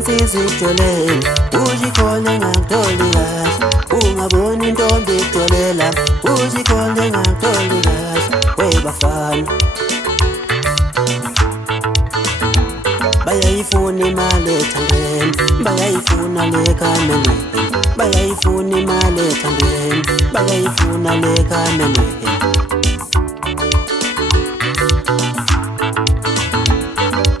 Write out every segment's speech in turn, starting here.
insizijolele uzikhole ngakutholi kahle ungaboni intombi ijolela uzikhole ngakutholi kahle webafana bayayifuna imali ethandweni bayayifuna lekamelweni bayayifuna imali ethandweni bayayifuna lekamelweni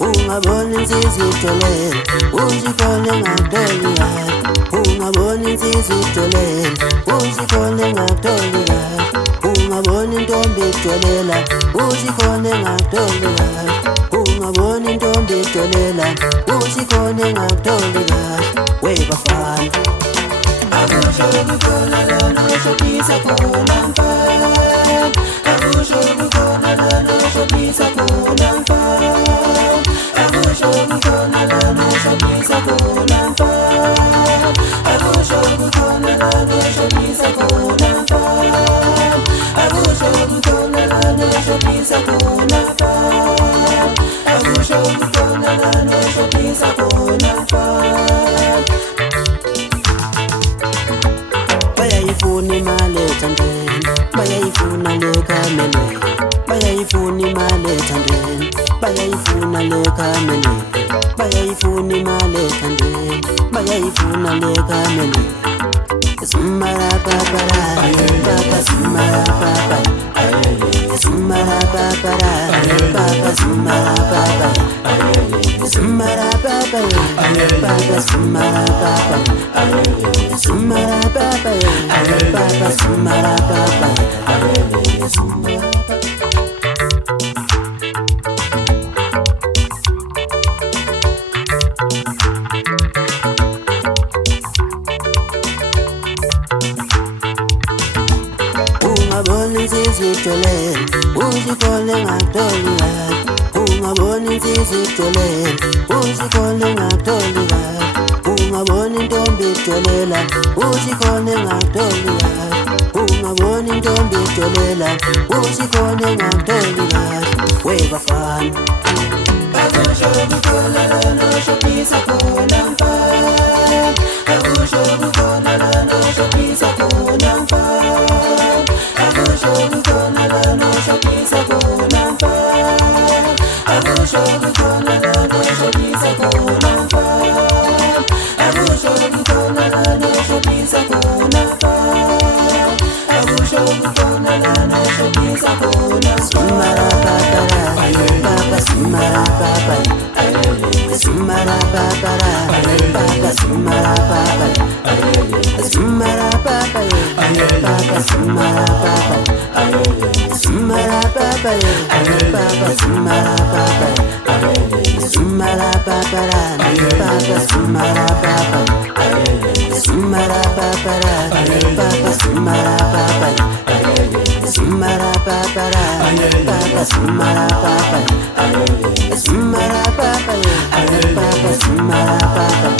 ungabona insizijolele uzikhole ngakutholi kahle ungabona insizijolele uzikhole ngakutholi kahle ungabona intombi ijolela uzikhole ngakutholi kahle ungabona intombi ijolela uzikhole ngakutholi kahle webafana akusho kukhona lana oshobisa khona mfana akusho kukhona lana oshobisa khona mfana akusho kukhona lana oshobisa khona mfana akusho kukhona lana oshobisa khona mfana akusho kukhona lana oshobisa khona mfana akusho kukhona lana oshobisa khona mfana bayayifuna imali ethandweni bayayifuna lekamelweni bayayifuna imali ethandweni bayayifuna lekamelweni bayayifuna imali ethandweni bayayifuna lekamelweni Sumara papara papa sumara papa sumara papara papa sumara papa sumara papa papa sumara papa sumara papa papa sumara papa ungabona insizijolele uzikhole ngakutholi kahle ungabona insizijolele uzikhole ngakutholi kahle ungabona intombi ijolela uzikhole ngakutholi kahle ungabona intombi ijolela uzikhole ngakutholi kahle webafana akusho kukhona lana oshobisa khona mfana akusho kukhona lana oshobisa khona mfana akusho kukhona lana oshobisa khona mfana akusho kukhona lana oshobisa khona mfana akusho kukhona lana oshobisa khona mfana akusho kukhona lana oshobisa khona sumara papara papa sumara papa sumara papara papa sumara papa sumara papa papa sumara papa sumara papa papa sumara papa sumara papara papa sumara papa sumara papara papa sumara papa sumara papara papa sumara papa sumara papa papa sumara papa